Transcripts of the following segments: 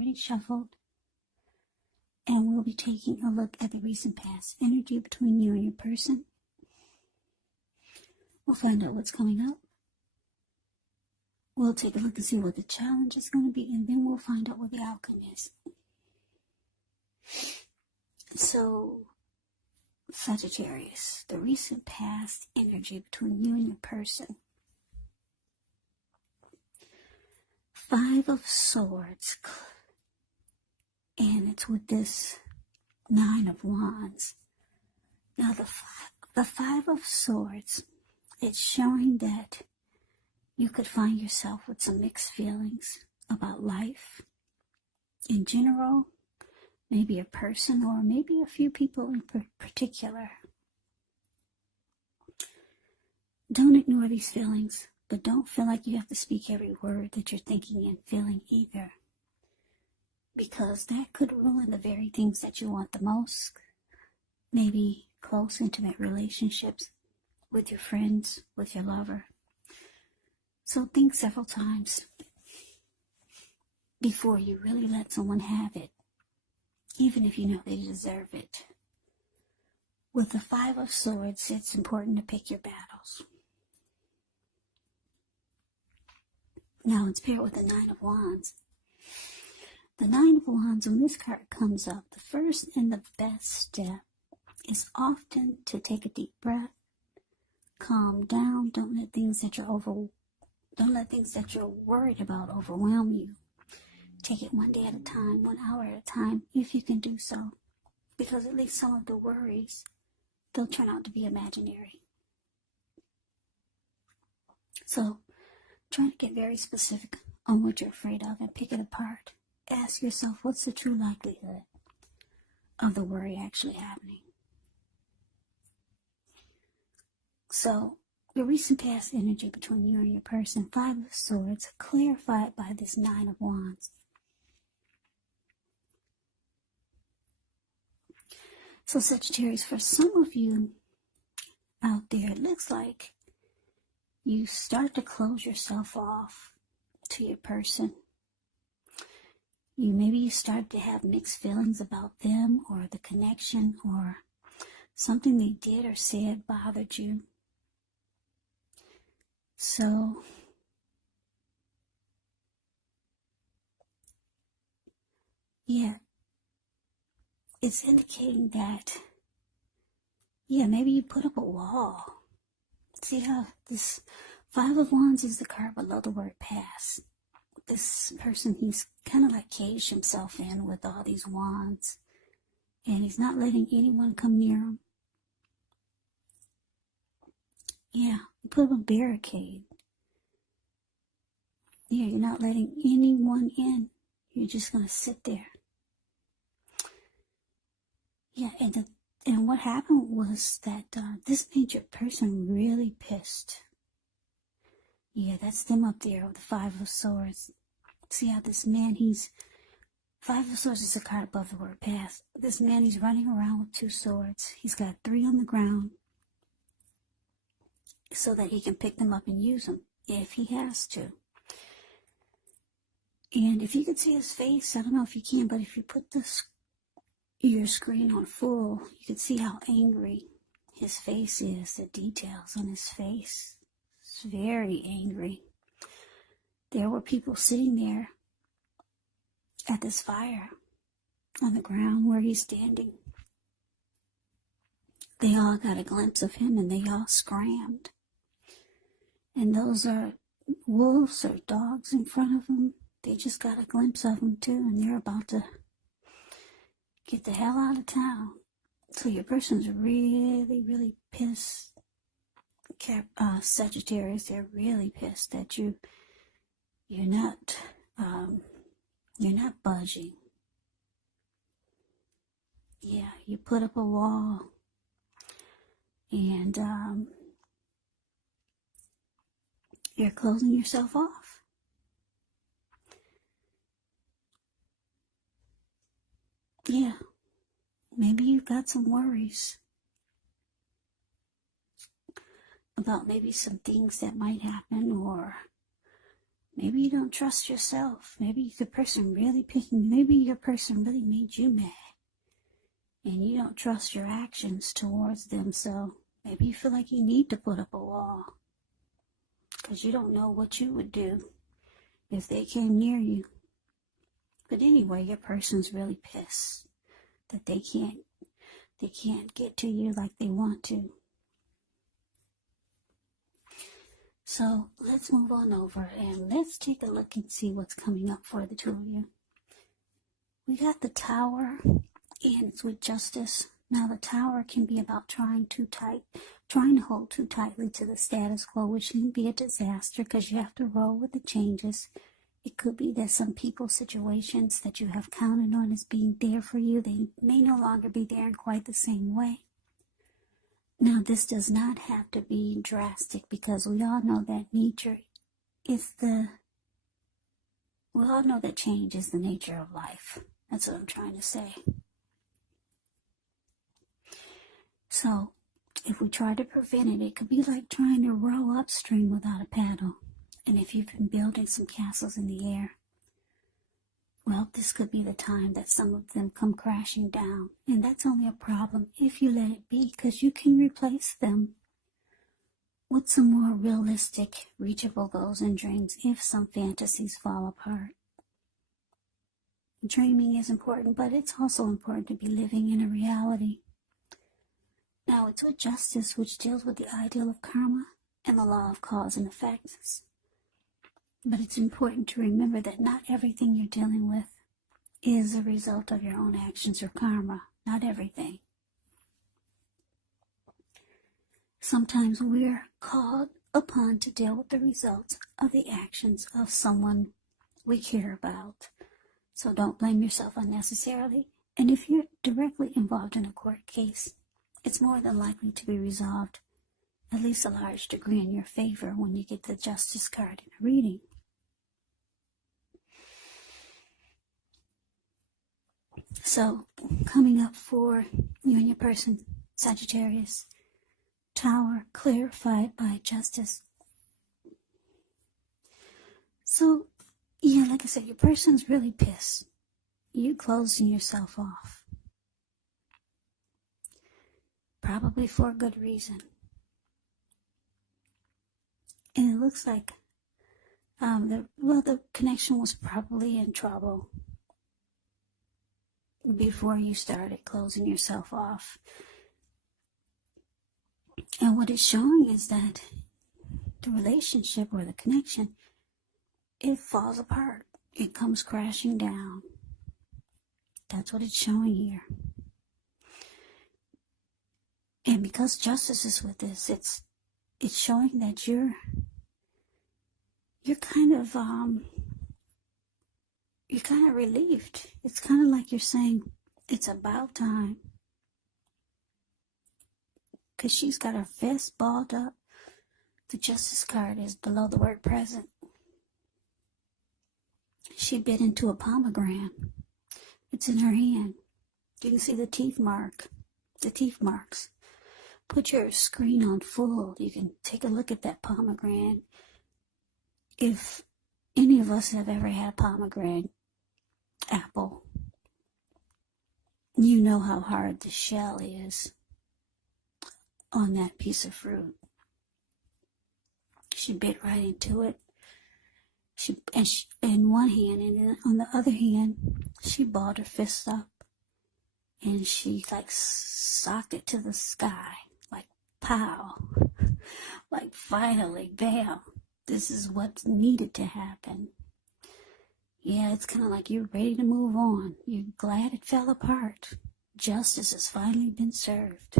already shuffled. And we'll be taking a look at the recent past energy between you and your person. We'll find out what's coming up. We'll take a look and see what the challenge is going to be, and then we'll find out what the outcome is. So, Sagittarius, the recent past energy between you and your person. 5 of Swords. And it's with this 9 of Wands. Now, the 5 of Swords, it's showing that you could find yourself with some mixed feelings about life in general, maybe a person or maybe a few people in particular. Don't ignore these feelings, but don't feel like you have to speak every word that you're thinking and feeling either, because that could ruin the very things that you want the most, maybe close, intimate relationships with your friends, with your lover. So think several times before you really let someone have it, even if you know they deserve it. With the 5 of Swords, it's important to pick your battles. Now it's paired with the 9 of Wands. The 9 of Wands, when this card comes up, the first and the best step is often to take a deep breath, calm down, don't let things that you're worried about overwhelm you. Take it one day at a time, 1 hour at a time, if you can do so. Because at least some of the worries, they'll turn out to be imaginary. So, try to get very specific on what you're afraid of and pick it apart. Ask yourself, what's the true likelihood of the worry actually happening? So, the recent past energy between you and your person, 5 of Swords, clarified by this 9 of Wands. So Sagittarius, for some of you out there, it looks like you start to close yourself off to your person. Maybe you start to have mixed feelings about them or the connection, or something they did or said bothered you. So, yeah, it's indicating that, maybe you put up a wall. See how this 5 of Wands is the card below the word pass. This person, he's kind of like caged himself in with all these wands, and he's not letting anyone come near him. Yeah, you put up a barricade. Yeah, you're not letting anyone in. You're just going to sit there. Yeah, and what happened was that this made your person really pissed. Yeah, that's them up there with the 5 of Swords. See how this man, 5 of Swords is a card above the word pass. This man, he's running around with 2 swords. He's got 3 on the ground so that he can pick them up and use them if he has to. And if you can see his face, I don't know if you can, but if you put your screen on full, you can see how angry his face is, the details on his face. It's very angry. There were people sitting there at this fire on the ground where he's standing. They all got a glimpse of him and they all scrammed. And those are wolves or dogs in front of them. They just got a glimpse of him too, and they're about to get the hell out of town. So your person's really, really pissed. Sagittarius, they're really pissed that you're not budging. Yeah, you put up a wall, and you're closing yourself off. Yeah, maybe you've got some worries about maybe some things that might happen, or Maybe you don't trust yourself. Maybe the person really picking, maybe your person really made you mad. And you don't trust your actions towards them, so maybe you feel like you need to put up a wall. Because you don't know what you would do if they came near you. But anyway, your person's really pissed that they can't get to you like they want to. So let's move on over and let's take a look and see what's coming up for the two of you. We got the Tower, and it's with Justice. Now the Tower can be about trying to hold too tightly to the status quo, which can be a disaster because you have to roll with the changes. It could be that some people's situations that you have counted on as being there for you, they may no longer be there in quite the same way. Now, this does not have to be drastic because we all know that we all know that change is the nature of life. That's what I'm trying to say. So, if we try to prevent it, it could be like trying to row upstream without a paddle. And if you've been building some castles in the air, well, this could be the time that some of them come crashing down. And that's only a problem if you let it be, because you can replace them with some more realistic, reachable goals and dreams if some fantasies fall apart. Dreaming is important, but it's also important to be living in a reality. Now, it's with Justice, which deals with the ideal of karma and the law of cause and effects. But it's important to remember that not everything you're dealing with is a result of your own actions or karma. Not everything. Sometimes we're called upon to deal with the results of the actions of someone we care about. So don't blame yourself unnecessarily. And if you're directly involved in a court case, it's more than likely to be resolved, at least a large degree, in your favor when you get the Justice card in a reading. So, coming up for you and your person, Sagittarius, Tower, clarified by Justice. So, yeah, like I said, your person's really pissed. You closing yourself off. Probably for a good reason. And it looks like the connection was probably in trouble before you started closing yourself off. And what it's showing is that the relationship or the connection, it falls apart. It comes crashing down. That's what it's showing here. And because Justice is with this, it's showing that you're kind of relieved. It's kind of like you're saying, it's about time. Because she's got her fist balled up. The Justice card is below the word present. She bit into a pomegranate. It's in her hand. You can see the teeth marks. Put your screen on full. You can take a look at that pomegranate. If any of us have ever had pomegranate apple, you know how hard the shell is on that piece of fruit. She bit right into it. She in one hand, and then on the other hand, she balled her fist up, and she socked it to the sky, like pow, like finally, bam, this is what needed to happen. Yeah, it's kind of like you're ready to move on. You're glad it fell apart. Justice has finally been served.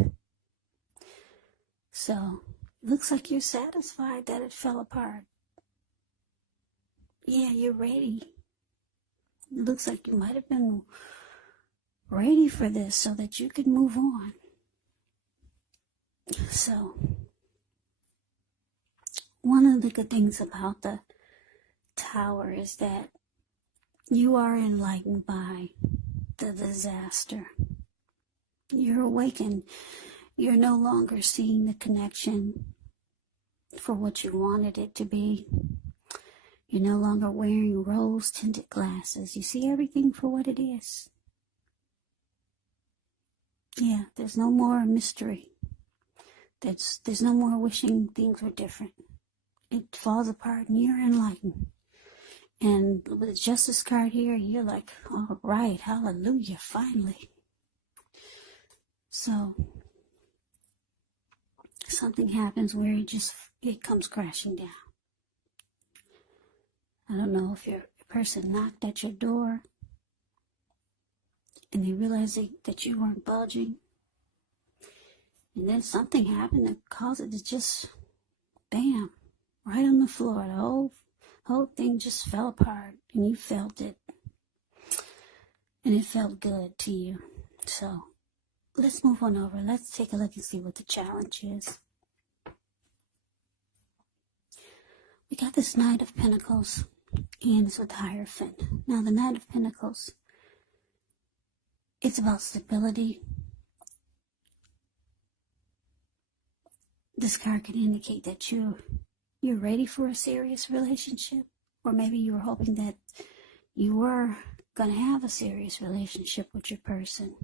So, looks like you're satisfied that it fell apart. Yeah, you're ready. It looks like you might have been ready for this so that you could move on. So, one of the good things about the Tower is that you are enlightened by the disaster. You're awakened. You're no longer seeing the connection for what you wanted it to be. You're no longer wearing rose-tinted glasses. You see everything for what it is. Yeah, there's no more mystery. There's no more wishing things were different. It falls apart and you're enlightened. And with the Justice card here, you're like, all right, hallelujah, finally. So something happens where it comes crashing down. I don't know if your person knocked at your door and they realized that you weren't budging. And then something happened that caused it to just, bam, right on the floor. The whole thing just fell apart and you felt it. And it felt good to you. So let's move on over. Let's take a look and see what the challenge is. We got this Knight of Pentacles and it's with the Hierophant. Now the Knight of Pentacles, it's about stability. This card can indicate that you're ready for a serious relationship, or maybe you were hoping that you were going to have a serious relationship with your person.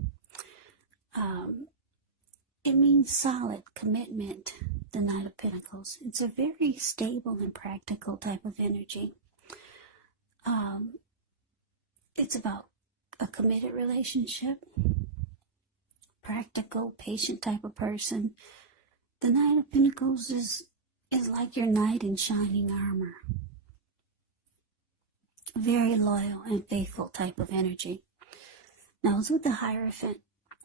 It means solid commitment, the Knight of Pentacles. It's a very stable and practical type of energy. It's about a committed relationship, practical, patient type of person. The Knight of Pentacles is like your knight in shining armor. Very loyal and faithful type of energy. Now, it's with the Hierophant.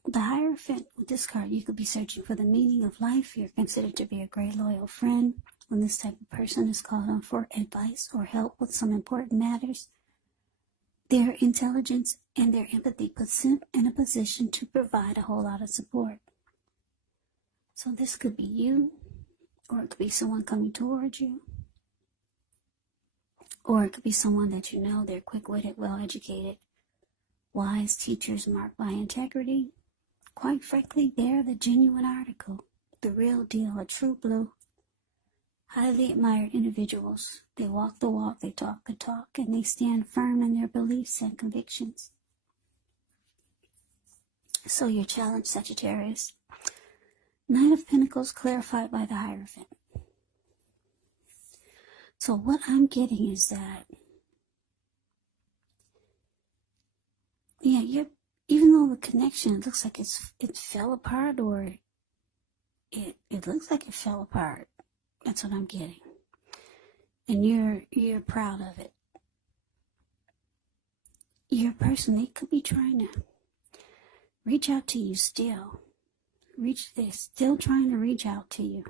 The Hierophant, with this card, you could be searching for the meaning of life. You're considered to be a great loyal friend. When this type of person is called on for advice or help with some important matters, their intelligence and their empathy puts them in a position to provide a whole lot of support. So this could be you, or it could be someone coming towards you, or it could be someone that you know. They're quick-witted, well-educated, wise teachers marked by integrity. Quite frankly, they're the genuine article, the real deal, a true blue. Highly admired individuals. They walk the walk, they talk the talk, and they stand firm in their beliefs and convictions. So your challenge, Sagittarius. Knight of Pentacles clarified by the Hierophant. So what I'm getting is that, yeah, even though the connection, it looks like it fell apart, or it looks like it fell apart. That's what I'm getting. And you're proud of it. Your person, they could be trying to reach out to you still. They're still trying to reach out to you.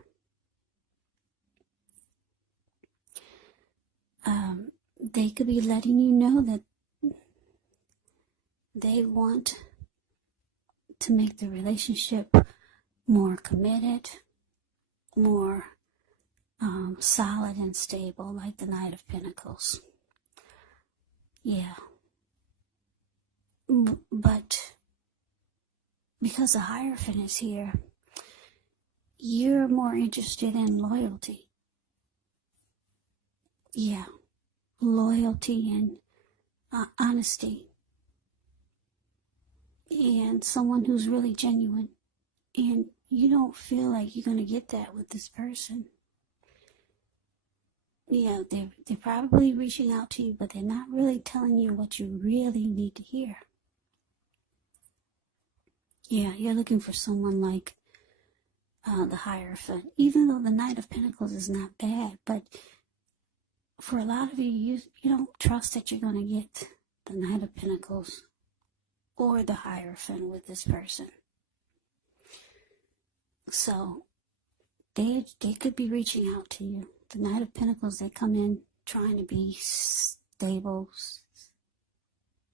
They could be letting you know that they want to make the relationship more committed, more solid and stable, like the Knight of Pentacles. Yeah. But because the Hierophant is here, you're more interested in loyalty. Yeah. Loyalty and honesty. And someone who's really genuine. And you don't feel like you're going to get that with this person. Yeah, they're probably reaching out to you, but they're not really telling you what you really need to hear. Yeah, you're looking for someone like the Hierophant. Even though the Knight of Pentacles is not bad, but for a lot of you, you don't trust that you're going to get the Knight of Pentacles or the Hierophant with this person. So they could be reaching out to you. The Knight of Pentacles, they come in trying to be stable,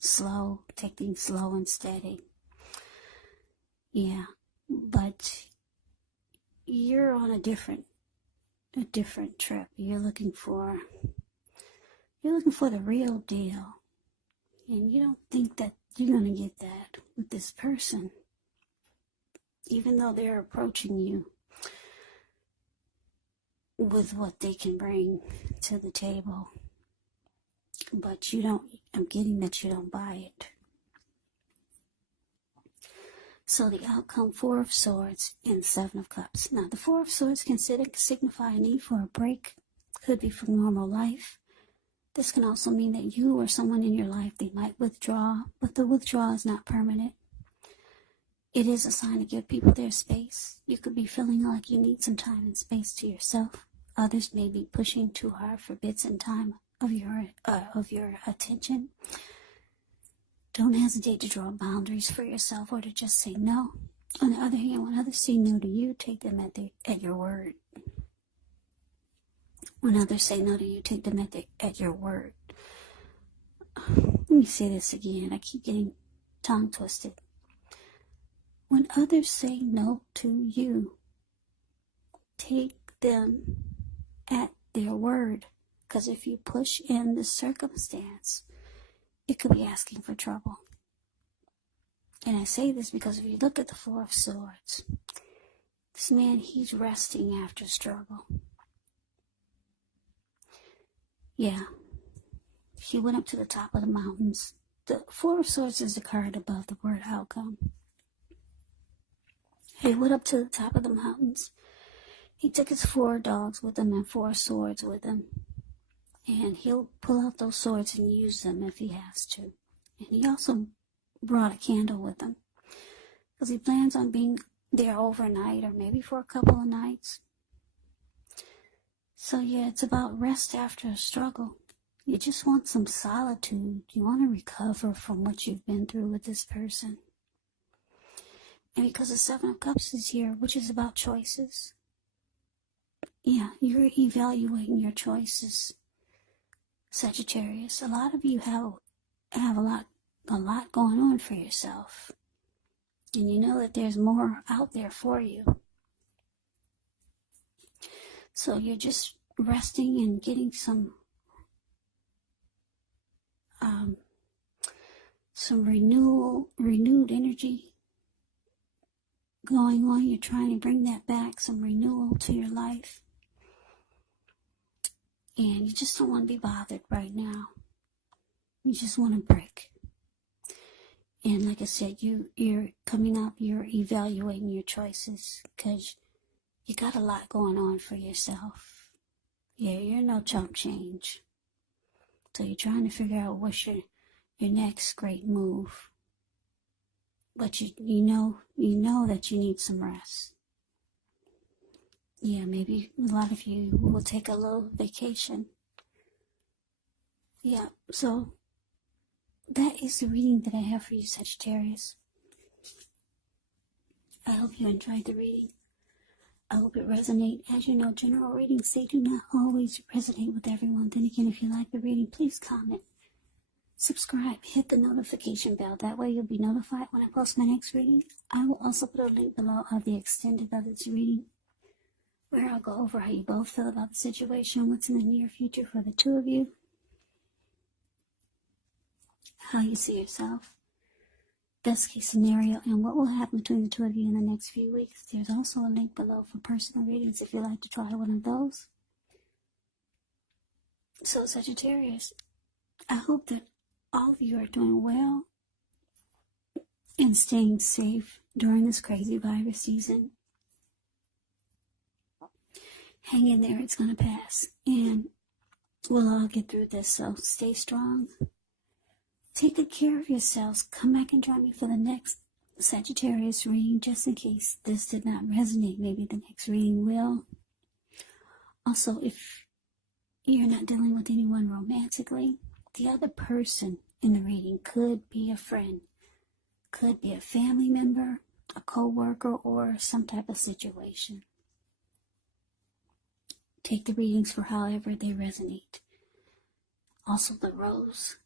slow, take things slow and steady. Yeah, but you're on a different trip. You're looking for the real deal. And you don't think that you're going to get that with this person. Even though they're approaching you with what they can bring to the table. but you don't, I'm getting that you don't buy it. So the outcome, Four of Swords and Seven of Cups. Now the Four of Swords can signify a need for a break. Could be from normal life. This can also mean that you or someone in your life, they might withdraw, but the withdrawal is not permanent. It is a sign to give people their space. You could be feeling like you need some time and space to yourself. Others may be pushing too hard for bits and time of your attention. Don't hesitate to draw boundaries for yourself or to just say no. On the other hand, when others say no to you, take them at your word. When others say no to you, take them at your word. Let me say this again. I keep getting tongue twisted. When others say no to you, take them at their word. Because if you push in the circumstance, it could be asking for trouble. And I say this because if you look at the Four of Swords, this man, he's resting after struggle. Yeah, he went up to the top of the mountains. The Four of Swords is the card above the word outcome. He went up to the top of the mountains. He took his 4 dogs with him and 4 swords with him. And he'll pull out those swords and use them if he has to. And he also brought a candle with him, because he plans on being there overnight or maybe for a couple of nights. So yeah, it's about rest after a struggle. You just want some solitude. You want to recover from what you've been through with this person. And because the Seven of Cups is here, which is about choices. Yeah, you're evaluating your choices, Sagittarius. A lot of you have a lot going on for yourself. And you know that there's more out there for you. So you're just resting and getting some renewed energy going on. You're trying to bring that back, some renewal to your life. And you just don't want to be bothered right now. You just want a break. And like I said, you're coming up, you're evaluating your choices because you got a lot going on for yourself. Yeah, you're no chump change. So you're trying to figure out what's your next great move. But you know that you need some rest. Yeah, maybe a lot of you will take a little vacation. Yeah, so that is the reading that I have for you, Sagittarius. I hope you enjoyed the reading. I hope it resonates. As you know, general readings, they do not always resonate with everyone. Then again, if you like the reading, please comment, subscribe, hit the notification bell. That way you'll be notified when I post my next reading. I will also put a link below of the extended of this reading, where I'll go over how you both feel about the situation, what's in the near future for the two of you, how you see yourself, best case scenario, and what will happen between the two of you in the next few weeks. There's also a link below for personal readings if you'd like to try one of those. So Sagittarius, I hope that all of you are doing well and staying safe during this crazy virus season. Hang in there, it's going to pass, and we'll all get through this, so stay strong. Take good care of yourselves. Come back and join me for the next Sagittarius reading, just in case this did not resonate. Maybe the next reading will. Also, if you're not dealing with anyone romantically, the other person in the reading could be a friend, could be a family member, a co-worker, or some type of situation. Take the readings for however they resonate. Also, the roles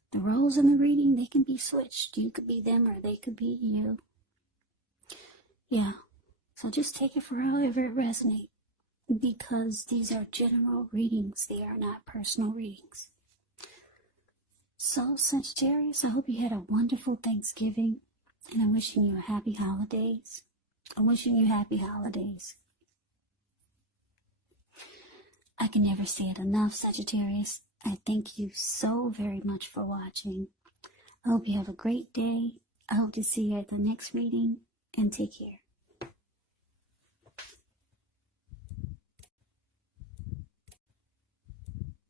in the reading, they can be switched. You could be them or they could be you. Yeah, so just take it for however it resonates, because these are general readings. They are not personal readings. So Sagittarius, I hope you had a wonderful Thanksgiving, and I'm wishing you a happy holidays. I'm wishing you happy holidays. I can never say it enough, Sagittarius. I thank you so very much for watching. I hope you have a great day. I hope to see you at the next reading, and take care.